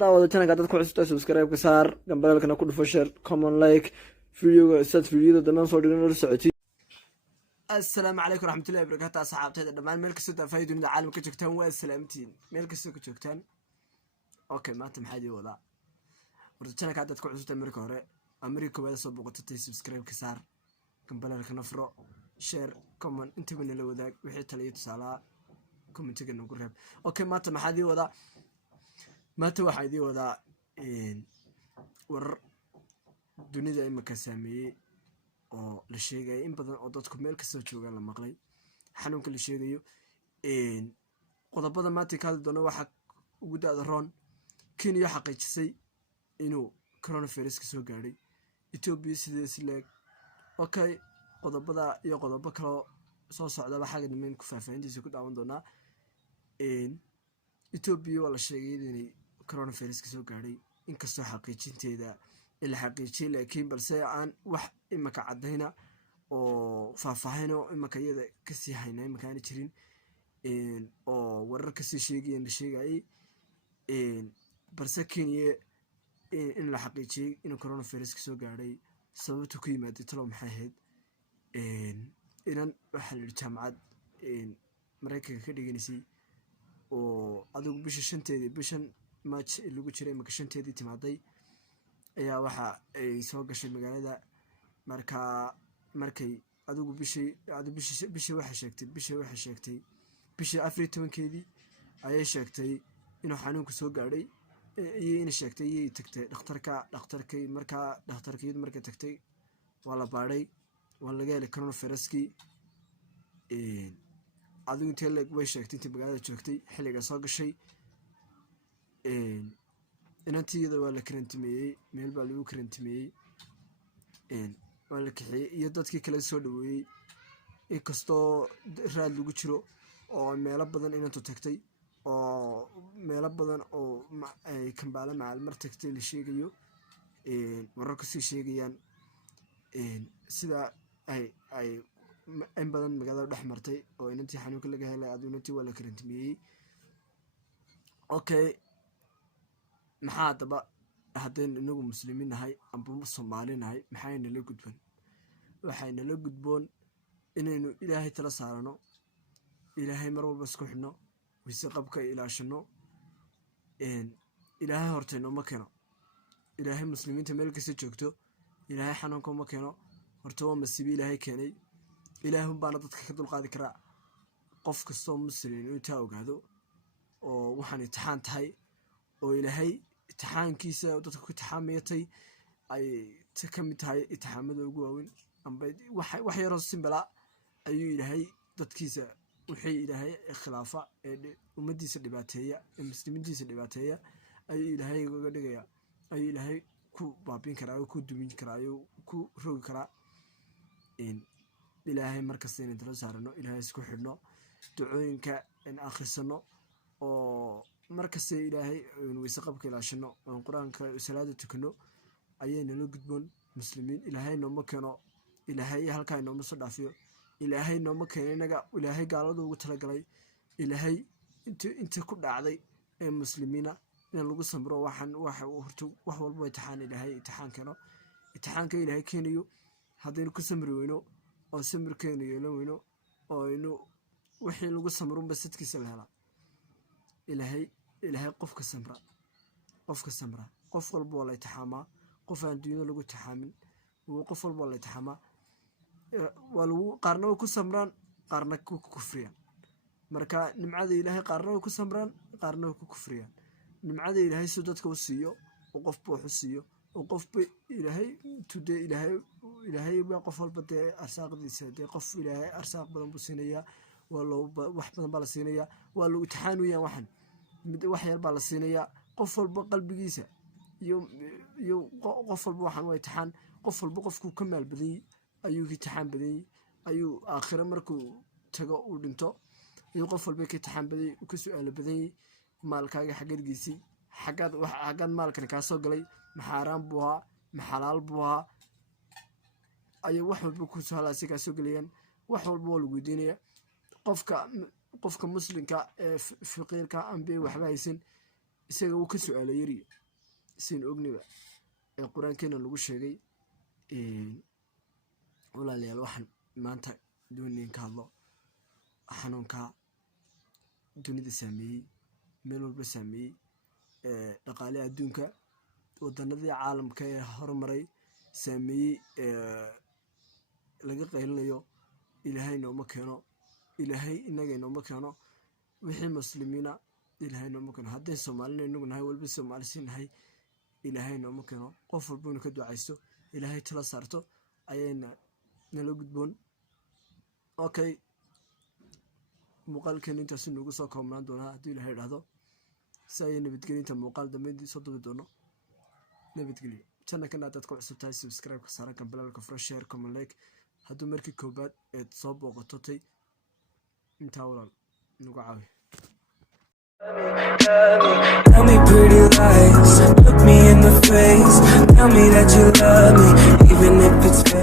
daawada channelka dadku cusubta subscribe ka saar gambalelkana ku dhufo share comment like videoga sad videoda dhammaan soo dhigin oo socoti assalaamu calaykum waraxmatullaahi wabarakaatu asxaabtayda dhammaan meel kasta taafay dunida caalamka joogtaan waa salaamtiin meel kasta ku joogtaan okay maanta maxaa idin wadaa horta channelka dadku cusubta marka hore America wada soo boqotay subscribe ka saar gambalelkana furo share comment inta la wadaag wixii taliyo tusaalaha commentiga nagu reeb okay maanta maxaa idin wadaa maanta waxaa idin wadaa warar dunida imika saameeyay oo la sheegay in badan oo dadku meel ka soo joogaan la maqlay xanuunka la sheegayo qodobada maanta ka hadli doono waxa ugu daada roon Kenya xaqiijisay inuu coronavirus ka soo gaaray Ethiopia sidaas leeg okay qodobada iyo qodobo kale soo socda waxa niman ku faafayntiisa ku daawan doona Ethiopia wala sheegay inay coronavirus ka soo gaaray inkastoo xaqiijinteeda ila xaqiijiyay laakiin balse aan wax imaka cadayna oo faahfaahino imaka iyada ka sii haynay imaka aan jirin oo warar ka sii sheegayeen la sheegay balse Kenya in la xaqiijiyay in coronavirus ka soo gaaray sababtu ku yimaado talo maxay ahayd inan waxa la jaamacad Mareykanka ka dhigaysay oo adigu bishan March lagu jiray marka shanteedii timaaday ayaa waxa ay soo gashay magaalada markay adigu bishii waxa sheegtay bishii Afriil 10keedii ayay sheegtay inuu xanuunku soo gaaray iyo in sheegtay ay tagtay dhakhtarkii markay tagtay waa la baaray waa laga helay coronaviruskii adigu intii leeg way sheegtay intii magaalada joogtay xilliga soo gashay inantiida waa la karantimeeyay meel baa lagu karantimeeyay waa la kixiyay iyo dadkii kale soo dhaweeyay inkastoo raad lagu jiro oo meelo badan inantu tagtay oo meelo badan oo ay Kampala macalmar tagtay la sheegayo wararku sii sheegayaan sida ay in badan magaalada dhex martay oo inantii xanuunka laga helay aduntii waa la karantimeeyay okay maxaa daba haddeen inagu muslimiin nahay amba Soomaali nahay maxayna la gudban waxayna la gudboon inaynu Ilaahay tala saarano Ilaahay mar walba isku xidhno wisi qabka ilaashano Ilaahay hortayno ma keeno Ilaahay muslimiinta meel kasta joogto Ilaahay xanuunka ma keeno horta waa masiibo Ilaahay keenay Ilaahay baana dadka ka dulqaadi kara qof kastoo muslim inuu taa ogaado oo waxaan imtixaan tahay oo Ilaahay imtixaankiisa dadka ku taxameeyay ay ka mid tahay imtixaamada ugu waaweyn amba wax yar oo simbala ayuu Ilaahay dadkiisa wixii Ilaahay khilaafa ee ummadiisa dhibaateeya ee muslimiintiisa dhibaateeya ayuu Ilaahay uga dhigaya ayuu Ilaahay ku baabin karaa oo ku dumin karaa ayuu ku rogi karaa Ilaahay markasta inaan tala saarano Ilaahay isku xidhno ducooyinka in akhrisano oo markasta Ilaahay wisi qabka ilaashano oo quraanka salaada tukano ayayna la gudboon muslimiin Ilaahay nooma keeno Ilaahay halka nooma soo dhaafiyo Ilaahay nooma keeno inaga Ilaahay gaalada ugu tala galay Ilaahay inta ku dhacday ee muslimiina in lagu samro waxan waxa horto wax walba imtixaan Ilaahay imtixaankano imtixaanka Ilaahay keenayo haddii ku samri weyno oo samirkeenu yeelo weyno oo inuu wixii lagu samro basadkiisa la hela Ilaahay qofka samra qof walba wala imtixaama qof aan diino lagu imtixaamin qof walba wala imtixaama walu qarno ku samraan qarna ku kufriyaan marka nimcada Ilaahay qarno ku samraan qarna ku kufriyaan nimcada Ilaahay soo dadka u siiyo oo qof buu xusiyo oo qof Ilaahay tude Ilaahay waa qof walba de arsaaqdiisa de qof Ilaahay arsaaq badan buu siinaya wax badan baa la siinaya waa lagu imtixaanayaan waxan mid wax yar baa la siinaya qof walba qalbigiisa iyo qof walba waxan waa imtixaan qof walba qofku ka maal badan ayuu imtixaan badan ayuu aakhira markuu tago uu dhinto iyo qof walba ka imtixaan badan ku su'aal badan maalkaaga xaqiiqiisi xaqad maalkan ka soo galay maxaraan buha maxalaal buha ayuu wax walba ku soo halaasay ka soo galayaan wax walba oo lagu diinaya qofka muslimka ee faqiirka aan waxba haysan isaga uu ka su'aalo yari siin ogniba ee quraankeena lagu sheegay walaalayaal waxaan maanta doonayeen ka hadlo xanuunka dunida saameeyey meel walba saameeyey dhaqaalaha adduunka waddanadii caalamka ee horumaray saameeyey laga qaylinayo ilaahay nooma keeno ilaahay inaga nooma keeno wixii muslimiina ilaahay nooma keeno haddii Soomaalina inagu nahay walba Soomaalisi nahay ilaahay nooma keeno qof walba inuu ka ducaysto ilaahay tala saarto ayayna nala gudboon okay muuqaalkan intaas nagu soo koobnaan doona haddii ilaahay dhahdo si ay nabadgelinta muuqaal dambeydii soo dubi doono nabadgelyo channelkan aad ku cusub tahay subscribe ka saaran kan bilalka fresh share comment like hadduu markii koobaad ee soo booqatay inta walaal nagu caawi Tell me pretty lies, look me in the face. Tell me that you love me, even if it's fake.